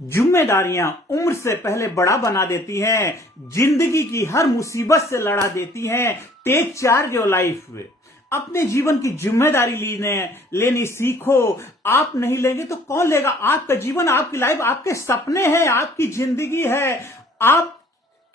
जिम्मेदारियां उम्र से पहले बड़ा बना देती हैं, जिंदगी की हर मुसीबत से लड़ा देती हैं। Take charge your life. अपने जीवन की जिम्मेदारी लेनी सीखो। आप नहीं लेंगे तो कौन लेगा? आपका जीवन, आपकी लाइफ, आपके सपने हैं, आपकी जिंदगी है। आप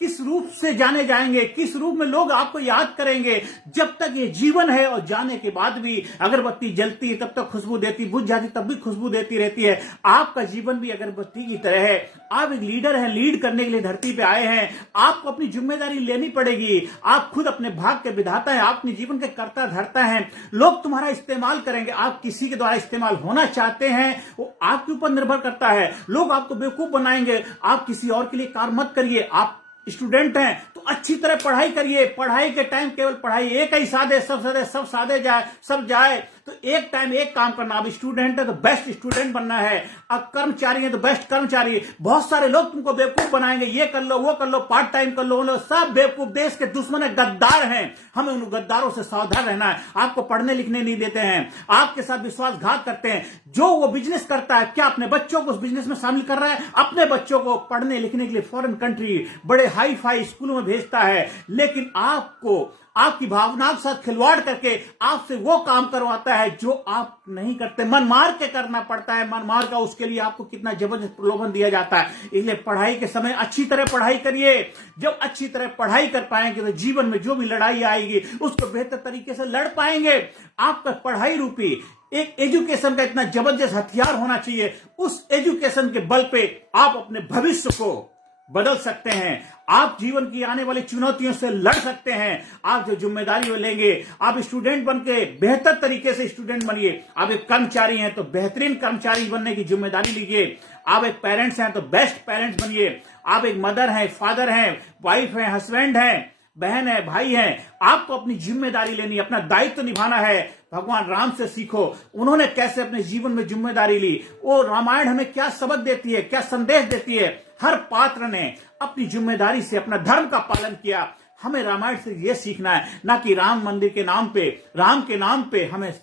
किस रूप से जाने जाएंगे, किस रूप में लोग आपको याद करेंगे? जब तक ये जीवन है और जाने के बाद भी अगरबत्ती जलती है तब तक खुशबू देती, बुझ जाती तब भी खुशबू देती रहती है। आपका जीवन भी अगरबत्ती की तरह है। आप एक लीडर हैं, लीड करने के लिए धरती पे आए हैं। आपको अपनी जिम्मेदारी लेनी पड़ेगी। आप खुद अपने भाग के विधाता हैं, आप अपने जीवन के कर्ता धर्ता हैं। लोग तुम्हारा इस्तेमाल करेंगे, आप किसी के द्वारा इस्तेमाल होना चाहते हैं, वो आपके ऊपर निर्भर करता है। लोग आपको बेवकूफ बनाएंगे, आप किसी और के लिए कार्य मत करिए। आप स्टूडेंट हैं तो अच्छी तरह पढ़ाई करिए। पढ़ाई के टाइम केवल पढ़ाई, एक ही साधे सब साधे जाए, सब जाए। तो एक टाइम एक काम करना। अब स्टूडेंट है तो बेस्ट स्टूडेंट बनना है, अब कर्मचारी है तो बेस्ट कर्मचारी। बहुत सारे लोग तुमको बेवकूफ बनाएंगे, ये कर लो, वो कर लो, पार्ट टाइम कर लो, सब बेवकूफ, देश के दुश्मन है, गद्दार हैं। हमें उन गद्दारों से सावधान रहना है। आपको पढ़ने लिखने नहीं देते हैं, आपके साथ विश्वासघात करते हैं। जो वो बिजनेस करता है, क्या अपने बच्चों को उस बिजनेस में शामिल कर रहा है? अपने बच्चों को पढ़ने लिखने के लिए फॉरेन कंट्री, बड़े हाई फाई स्कूलों में भेजता है, लेकिन आपको आपकी भावनाओं के साथ खिलवाड़ करके आपसे वो काम करवाता है जो आप नहीं करते। मन मार के करना पड़ता है, मन मार का। उसके लिए आपको कितना जबरदस्त प्रलोभन दिया जाता है। इसलिए पढ़ाई के समय अच्छी तरह पढ़ाई करिए। जब अच्छी तरह पढ़ाई कर पाएंगे तो जीवन में जो भी लड़ाई आएगी उसको बेहतर तरीके से लड़ पाएंगे। आपका पढ़ाई रूपी एक एजुकेशन का इतना जबरदस्त हथियार होना चाहिए। उस एजुकेशन के बल पे आप अपने भविष्य को बदल सकते हैं। आप जीवन की आने वाली चुनौतियों से लड़ सकते हैं। आप जो जिम्मेदारी लेंगे, आप स्टूडेंट बन के बेहतर तरीके से स्टूडेंट बनिए। आप एक कर्मचारी हैं तो बेहतरीन कर्मचारी बनने की जिम्मेदारी लीजिए। आप एक पेरेंट्स हैं तो बेस्ट पेरेंट्स बनिए। आप एक मदर हैं, फादर हैं, वाइफ हैं, हस्बैंड हैं, बहन है, भाई है। आपको अपनी जिम्मेदारी लेनी, अपना दायित्व निभाना है। भगवान राम से सीखो, उन्होंने कैसे अपने जीवन में जिम्मेदारी ली। वो रामायण हमें क्या सबक देती है, क्या संदेश देती है। हर पात्र ने अपनी जिम्मेदारी से अपना धर्म का पालन किया। हमें रामायण से यह सीखना है, ना कि राम मंदिर के नाम पे, राम के नाम पे हमें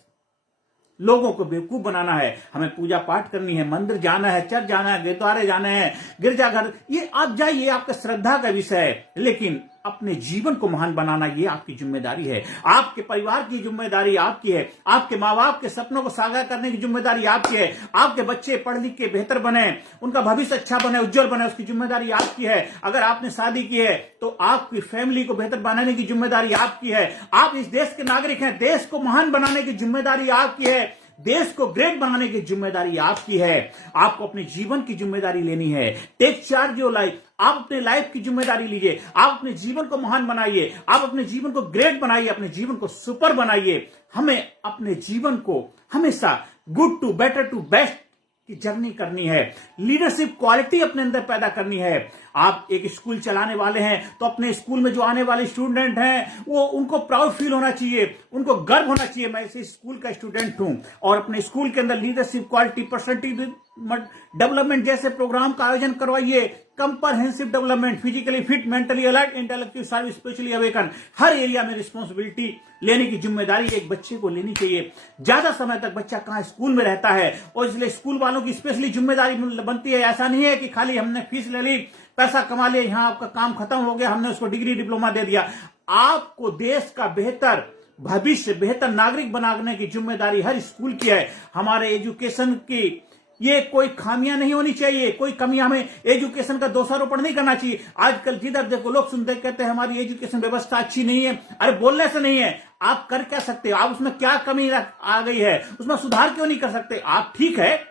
लोगों को बेवकूफ बनाना है। हमें पूजा पाठ करनी है, मंदिर जाना है, चर्च जाना है, गुरुद्वारे जाना है, गिरजाघर, ये आप जाइए, आपका श्रद्धा का विषय है। लेकिन अपने जीवन को महान बनाना ये आपकी जिम्मेदारी है। आपके परिवार की जिम्मेदारी आपकी है। आपके माँ बाप के सपनों को साकार करने की जिम्मेदारी आपकी है। आपके बच्चे पढ़ लिख के बेहतर बने, उनका भविष्य अच्छा बने, उज्जवल बने, उसकी जिम्मेदारी आपकी है। अगर आपने शादी की है तो आपकी फैमिली को बेहतर बनाने की जिम्मेदारी आपकी है। आप इस देश के नागरिक हैं, देश को महान बनाने की जिम्मेदारी आपकी है। देश को ग्रेट बनाने की जिम्मेदारी आपकी है। आपको अपने जीवन की जिम्मेदारी लेनी है। Take charge your life. आप अपने लाइफ की जिम्मेदारी लीजिए। आप अपने जीवन को महान बनाइए। आप अपने जीवन को ग्रेट बनाइए, अपने जीवन को सुपर बनाइए। हमें अपने जीवन को हमेशा good to better to best की जर्नी करनी है। लीडरशिप क्वालिटी अपने अंदर पैदा करनी है। आप एक स्कूल चलाने वाले हैं तो अपने स्कूल में जो आने वाले स्टूडेंट हैं वो उनको प्राउड फील होना चाहिए, उनको गर्व होना चाहिए, मैं इस स्कूल का स्टूडेंट हूं। और अपने स्कूल के अंदर लीडरशिप क्वालिटी, पर्सनैलिटी डेवलपमेंट जैसे प्रोग्राम का आयोजन करवाइए। Comprehensive development, physically fit, mentally alert, intellectual sharp, specially awaken, हर एरिया में रिस्पॉन्सिबिलिटी लेने की जिम्मेदारी एक बच्चे को लेनी चाहिए। ज्यादा समय तक बच्चा कहाँ स्कूल में रहता है, और इसलिए स्कूल वालों की स्पेशली जिम्मेदारी बनती है। ऐसा नहीं है कि खाली हमने फीस ले ली, पैसा कमा लिया, यहां आपका काम खत्म हो गया, हमने उसको डिग्री डिप्लोमा दे दिया। आपको देश का बेहतर भविष्य, बेहतर नागरिक बनाने की जिम्मेदारी हर स्कूल की है। हमारे एजुकेशन की ये कोई खामियां नहीं होनी चाहिए, कोई कमी, हमें एजुकेशन का दोषारोपण नहीं करना चाहिए। आजकल जिधर देखो लोग सुनते कहते हैं हमारी एजुकेशन व्यवस्था अच्छी नहीं है। अरे बोलने से नहीं है, आप कर क्या सकते हो? आप उसमें क्या कमी आ गई है, उसमें सुधार क्यों नहीं कर सकते? आप ठीक है,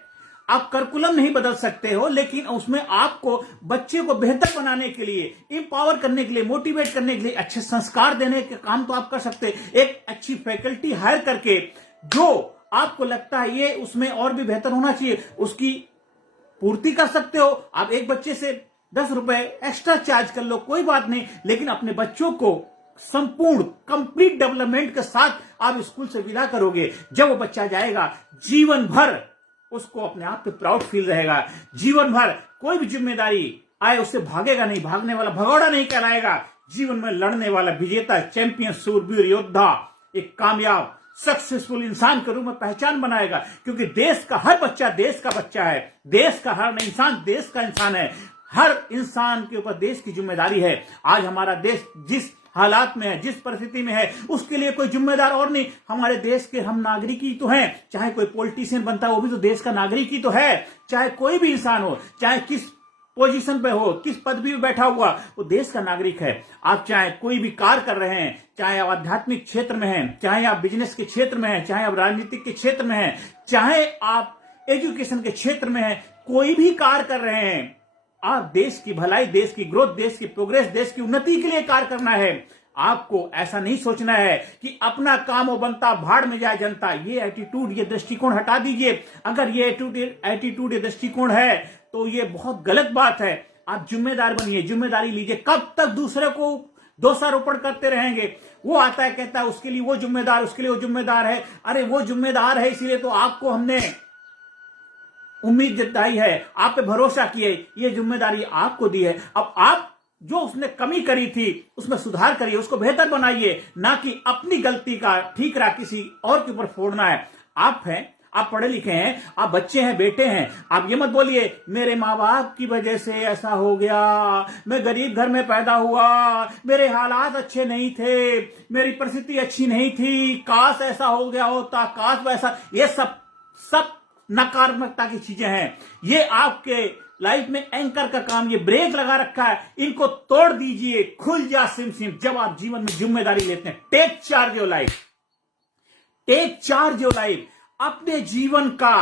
आप करिकुलम नहीं बदल सकते हो, लेकिन उसमें आपको बच्चे को बेहतर बनाने के लिए, इंपावर करने के लिए, मोटिवेट करने के लिए, अच्छे संस्कार देने के काम तो आप कर सकते हैं। एक अच्छी फैकल्टी हायर करके जो आपको लगता है ये उसमें और भी बेहतर होना चाहिए, उसकी पूर्ति कर सकते हो। आप एक बच्चे से 10 रुपए एक्स्ट्रा चार्ज कर लो, कोई बात नहीं, लेकिन अपने बच्चों को संपूर्ण कंप्लीट डेवलपमेंट के साथ आप स्कूल से विदा करोगे। जब वो बच्चा जाएगा, जीवन भर उसको अपने आप पे प्राउड फील रहेगा। जीवन भर कोई भी जिम्मेदारी आए उससे भागेगा नहीं, भागने वाला भगौड़ा नहीं कहलाएगा। जीवन में लड़ने वाला विजेता, चैंपियन, सूरवीर, योद्धा, एक कामयाब सक्सेसफुल इंसान के रूप में पहचान बनाएगा, क्योंकि देश का हर बच्चा देश का बच्चा है, देश का हर इंसान देश का इंसान है, हर इंसान के ऊपर देश की जिम्मेदारी है। आज हमारा देश जिस हालात में है, जिस परिस्थिति में है, उसके लिए कोई जिम्मेदार और नहीं, हमारे देश के हम नागरिक ही तो हैं। चाहे कोई पॉलिटिशियन बनता है वो भी तो देश का नागरिक ही तो है, चाहे कोई भी इंसान हो, चाहे किस पोजीशन पे हो, किस पदवी पे बैठा हुआ, वो देश का नागरिक है। आप चाहे कोई भी कार्य कर रहे हैं, चाहे आप आध्यात्मिक क्षेत्र में हैं, चाहे आप बिजनेस के क्षेत्र में हैं, चाहे आप राजनीतिक के क्षेत्र में हैं, चाहे आप एजुकेशन के क्षेत्र में हैं, कोई भी कार्य कर रहे हैं, आप देश की भलाई, देश की ग्रोथ, देश की प्रोग्रेस, देश की उन्नति के लिए कार्य करना है। आपको ऐसा नहीं सोचना है कि अपना काम हो बनता भाड़ में जाए जनता। ये एटीट्यूड, ये दृष्टिकोण हटा दीजिए। अगर ये एटीट्यूड, ये दृष्टिकोण है तो ये बहुत गलत बात है। आप जिम्मेदार बनिए, जिम्मेदारी लीजिए। कब तक दूसरे को दोषारोपण करते रहेंगे? वो आता है कहता है उसके लिए वो जिम्मेदार, उसके लिए वो जिम्मेदार है। अरे वो जिम्मेदार है इसीलिए तो आपको हमने उम्मीद जताई है, आप पे भरोसा किए, ये जिम्मेदारी आपको दी है। अब आप जो उसने कमी करी थी उसमें सुधार करिए, उसको बेहतर बनाइए, ना कि अपनी गलती का ठीकरा किसी और के ऊपर फोड़ना है। आप हैं, आप पढ़े लिखे हैं, आप बच्चे हैं, बेटे हैं, आप ये मत बोलिए मेरे माँ बाप की वजह से ऐसा हो गया, मैं गरीब घर में पैदा हुआ, मेरे हालात अच्छे नहीं थे, मेरी परिस्थिति अच्छी नहीं थी, काश ऐसा हो गया होता, काश वैसा। ये सब नकारात्मकता की चीजें हैं। ये आपके लाइफ में एंकर का काम, ये ब्रेक लगा रखा है, इनको तोड़ दीजिए। खुल जा सिम सिम जब आप जीवन में जिम्मेदारी लेते हैं। Take charge your life, take charge your life. अपने जीवन का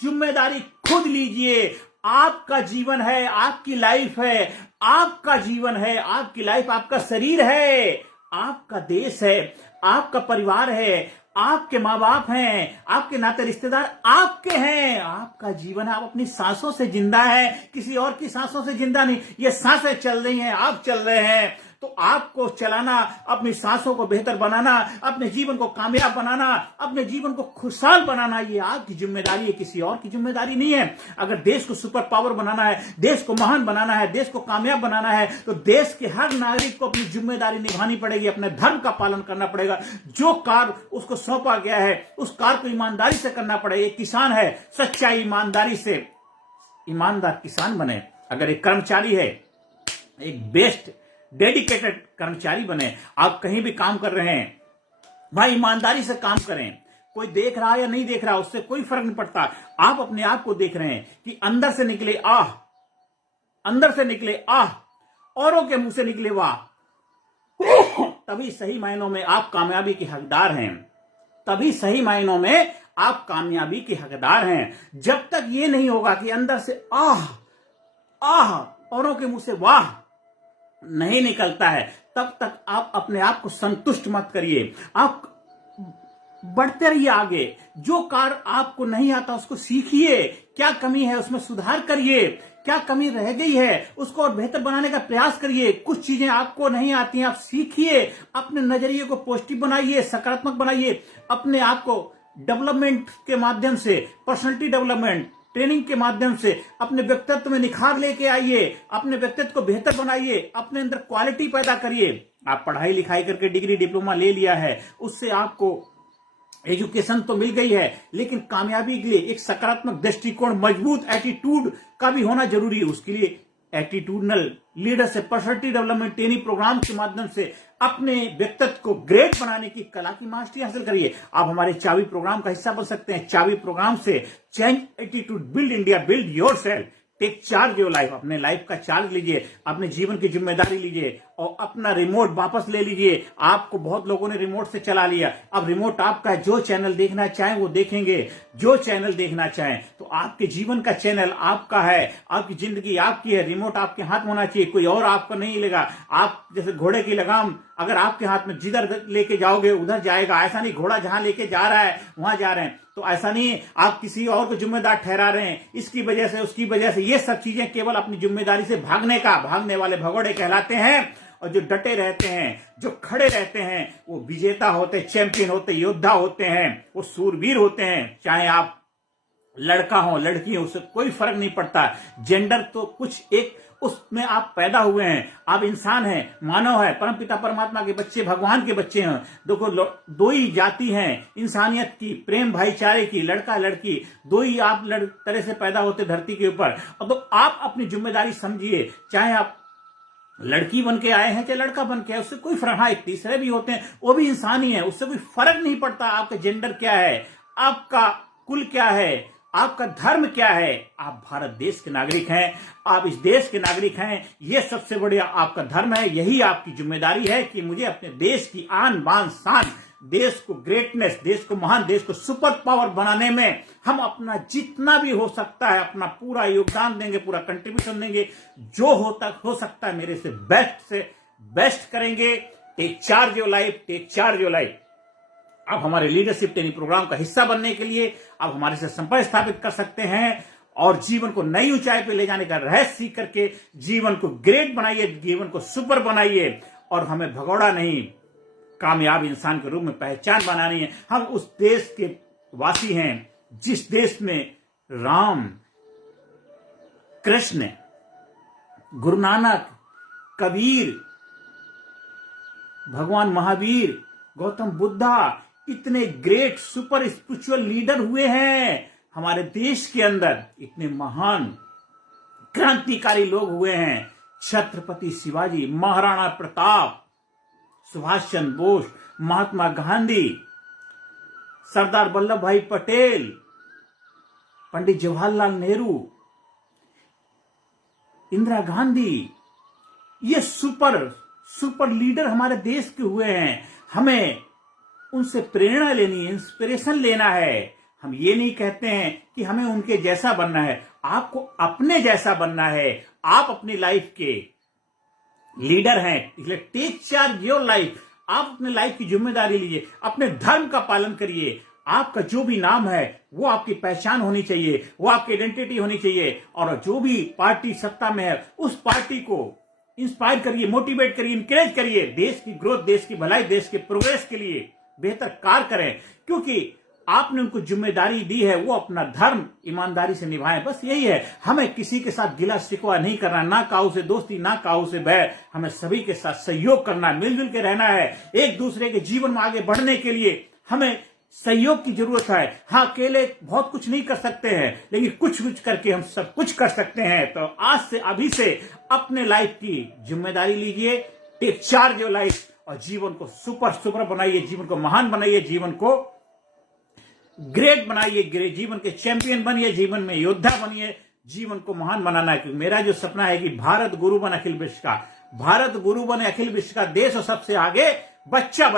जिम्मेदारी खुद लीजिए। आपका जीवन है, आपकी लाइफ है, आपका जीवन है, आपकी लाइफ, आपका शरीर है, आपका देश है, आपका परिवार है, आपके माँ बाप हैं, आपके नाते रिश्तेदार आपके हैं, आपका जीवन है। आप अपनी सांसों से जिंदा है, किसी और की सांसों से जिंदा नहीं। ये सांसें चल रही हैं, आप चल रहे हैं, तो आपको चलाना, अपनी सांसों को बेहतर बनाना, अपने जीवन को कामयाब बनाना, अपने जीवन को खुशहाल बनाना, ये आपकी जिम्मेदारी है, किसी और की जिम्मेदारी नहीं है। अगर देश को सुपर पावर बनाना है, देश को महान बनाना है, देश को कामयाब बनाना है, तो देश के हर नागरिक को अपनी जिम्मेदारी निभानी पड़ेगी, अपने धर्म का पालन करना पड़ेगा। जो कार्य उसको सौंपा गया है उस कार्य को ईमानदारी से करना पड़ेगा। एक किसान है, सच्चाई ईमानदारी से ईमानदार किसान बने। अगर एक कर्मचारी है, एक बेस्ट डेडिकेटेड कर्मचारी बने। आप कहीं भी काम कर रहे हैं, भाई ईमानदारी से काम करें। कोई देख रहा है या नहीं देख रहा, उससे कोई फर्क नहीं पड़ता। आप अपने आप को देख रहे हैं कि अंदर से निकले आह, अंदर से निकले आह, औरों के मुंह से निकले वाह। तभी सही मायनों में आप कामयाबी के हकदार हैं। तभी सही मायनों में आप कामयाबी के हकदार हैं। जब तक ये नहीं होगा कि अंदर से आह आह, औरों के मुंह से वाह नहीं निकलता है, तब तक आप अपने आप को संतुष्ट मत करिए। आप बढ़ते रहिए आगे। जो कार्य आपको नहीं आता उसको सीखिए, क्या कमी है उसमें सुधार करिए, क्या कमी रह गई है उसको और बेहतर बनाने का प्रयास करिए। कुछ चीजें आपको नहीं आती हैं, आप सीखिए, अपने नजरिए को पॉजिटिव बनाइए, सकारात्मक बनाइए। अपने आप को डेवलपमेंट के माध्यम से, पर्सनैलिटी डेवलपमेंट ट्रेनिंग के माध्यम से अपने व्यक्तित्व में निखार लेके आइए, अपने व्यक्तित्व को बेहतर बनाइए, अपने अंदर क्वालिटी पैदा करिए। आप पढ़ाई लिखाई करके डिग्री डिप्लोमा ले लिया है, उससे आपको एजुकेशन तो मिल गई है, लेकिन कामयाबी के लिए एक सकारात्मक दृष्टिकोण, मजबूत एटीट्यूड का भी होना जरूरी है। उसके लिए attitudinal leadership, personality development training program के माध्यम से अपने व्यक्तित्व को ग्रेट बनाने की कला की मास्टरी हासिल करिए। आप हमारे चाबी प्रोग्राम का हिस्सा बन सकते हैं। चाबी प्रोग्राम से change attitude, build India, build yourself, take charge your life. अपने लाइफ का चार्ज लीजिए, अपने जीवन की जिम्मेदारी लीजिए और अपना रिमोट वापस ले लीजिए। आपको बहुत लोगों ने रिमोट से चला लिया, अब रिमोट आपका है। जो चैनल देखना चाहें वो देखेंगे, जो चैनल देखना चाहें। तो आपके जीवन का चैनल आपका है, आपकी जिंदगी आपकी है, रिमोट आपके हाथ में होना चाहिए, कोई और आपको नहीं लेगा। आप जैसे घोड़े की लगाम अगर आपके हाथ में, जिधर लेके जाओगे उधर जाएगा। ऐसा नहीं घोड़ा जहां लेके जा रहा है वहां जा रहे हैं, तो ऐसा नहीं आप किसी और को जिम्मेदार ठहरा रहे हैं, इसकी वजह से उसकी वजह से। ये सब चीजें केवल अपनी जिम्मेदारी से भागने वाले भगोड़े कहलाते हैं। और जो डटे रहते हैं, जो खड़े रहते हैं, वो विजेता होते, चैंपियन होते, योद्धा होते हैं, वो सूरवीर होते हैं। चाहे आप लड़का हो लड़की हो, उससे कोई फर्क नहीं पड़ता। जेंडर तो कुछ एक उसमें आप पैदा हुए हैं, आप इंसान हैं, मानव है, परमपिता परमात्मा के बच्चे, भगवान के बच्चे हैं। देखो दो ही जाति हैं इंसानियत की, प्रेम भाईचारे की, लड़का लड़की, दो ही आप तरह से पैदा होते धरती के ऊपर। तो आप अपनी जिम्मेदारी समझिए, चाहे आप लड़की बन के आए हैं चाहे लड़का बन के आए, उससे कोई फर्क। हाँ, एक तीसरे भी होते हैं, वो भी इंसान ही है, उससे कोई फर्क नहीं पड़ता आपका जेंडर क्या है, आपका कुल क्या है, आपका धर्म क्या है। आप भारत देश के नागरिक हैं, आप इस देश के नागरिक हैं, ये सबसे बढ़िया आपका धर्म है। यही आपकी जिम्मेदारी है कि मुझे अपने देश की आन बान शान, देश को ग्रेटनेस, देश को महान, देश को सुपर पावर बनाने में हम अपना जितना भी हो सकता है अपना पूरा योगदान देंगे, पूरा कंट्रीब्यूशन देंगे। जो हो सकता है मेरे से बेस्ट करेंगे। Take charge your life, take charge your life. आप हमारे लीडरशिप ट्रेनिंग प्रोग्राम का हिस्सा बनने के लिए आप हमारे से संपर्क स्थापित कर सकते हैं और जीवन को नई ऊंचाई पे ले जाने का रहस्य सीख करके जीवन को ग्रेट बनाइए, जीवन को सुपर बनाइए। और हमें भगोड़ा नहीं, कामयाब इंसान के रूप में पहचान बनानी है। हम उस देश के वासी हैं जिस देश में राम, कृष्ण, गुरु नानक, कबीर, भगवान महावीर, गौतम बुद्धा, इतने ग्रेट सुपर स्पिरिचुअल लीडर हुए हैं हमारे देश के अंदर। इतने महान क्रांतिकारी लोग हुए हैं, छत्रपति शिवाजी, महाराणा प्रताप, सुभाष चंद्र बोस, महात्मा गांधी, सरदार वल्लभ भाई पटेल, पंडित जवाहरलाल नेहरू, इंदिरा गांधी। ये सुपर लीडर हमारे देश के हुए हैं। हमें उनसे प्रेरणा लेनी है, इंस्पिरेशन लेना है। हम ये नहीं कहते हैं कि हमें उनके जैसा बनना है, आपको अपने जैसा बनना है। आप अपनी लाइफ के लीडर हैं, इसलिए टेक चार्ज योर लाइफ। आप अपने लाइफ की जिम्मेदारी लीजिए, अपने धर्म का पालन करिए। आपका जो भी नाम है वो आपकी पहचान होनी चाहिए, वो आपकी आइडेंटिटी होनी चाहिए। और जो भी पार्टी सत्ता में है उस पार्टी को इंस्पायर करिए, मोटिवेट करिए, इंकरेज करिए। देश की ग्रोथ, देश की भलाई, देश के प्रोग्रेस के लिए बेहतर कार्य करें, क्योंकि आपने उनको जिम्मेदारी दी है, वो अपना धर्म ईमानदारी से निभाएं। बस यही है। हमें किसी के साथ गिला शिकवा नहीं करना, ना काऊ से दोस्ती, ना काऊ से बैर। हमें सभी के साथ सहयोग करना, मिलजुल के रहना है। एक दूसरे के जीवन में आगे बढ़ने के लिए हमें सहयोग की जरूरत है। हाँ, अकेले बहुत कुछ नहीं कर सकते हैं, लेकिन कुछ करके हम सब कुछ कर सकते हैं। तो आज से, अभी से अपने लाइफ की जिम्मेदारी लीजिए, टेक चार्ज योर लाइफ और जीवन को सुपर बनाइए, जीवन को महान बनाइए, जीवन को ग्रेट बनाइए, जीवन के चैंपियन बनिए, जीवन में योद्धा बनिए। जीवन को महान बनाना है, क्योंकि मेरा जो सपना है कि भारत गुरु बने अखिल विश्व का, भारत गुरु बने अखिल विश्व का, देश और सबसे आगे बच्चा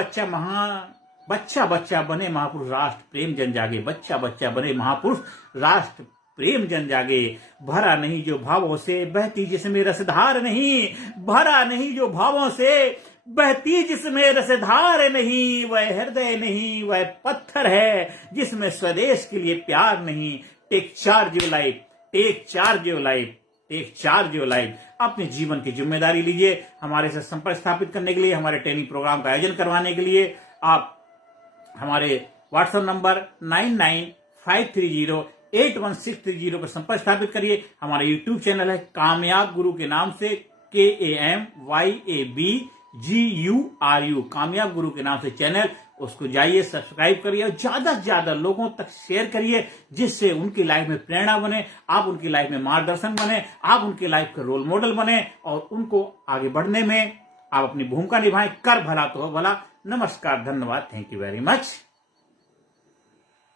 बच्चा बने महापुरुष, राष्ट्र प्रेम जन जागे। बच्चा बने महापुरुष, राष्ट्र प्रेम जन जागे। भरा नहीं जो भावों से बहती जिसमें रसधार नहीं, भरा नहीं जो भावों से बहती जिसमें रसधार नहीं, वह हृदय नहीं, वह पत्थर है जिसमें स्वदेश के लिए प्यार नहीं। Take charge your life, take charge your life, take charge your life. अपने जीवन की जिम्मेदारी लीजिए। हमारे साथ संपर्क स्थापित करने के लिए, हमारे ट्रेनिंग प्रोग्राम का आयोजन करवाने के लिए आप हमारे व्हाट्सएप नंबर 9953081630 पर संपर्क स्थापित करिए। हमारा यूट्यूब चैनल है कामयाब गुरु के नाम से, KAMYABGURU, कामयाब गुरु के नाम से चैनल, उसको जाइए सब्सक्राइब करिए और ज्यादा से ज्यादा लोगों तक शेयर करिए, जिससे उनकी लाइफ में प्रेरणा बने, आप उनकी लाइफ में मार्गदर्शन बने, आप उनकी लाइफ के रोल मॉडल बने और उनको आगे बढ़ने में आप अपनी भूमिका निभाएं। कर भला तो हो भला। नमस्कार, धन्यवाद, थैंक यू वेरी मच।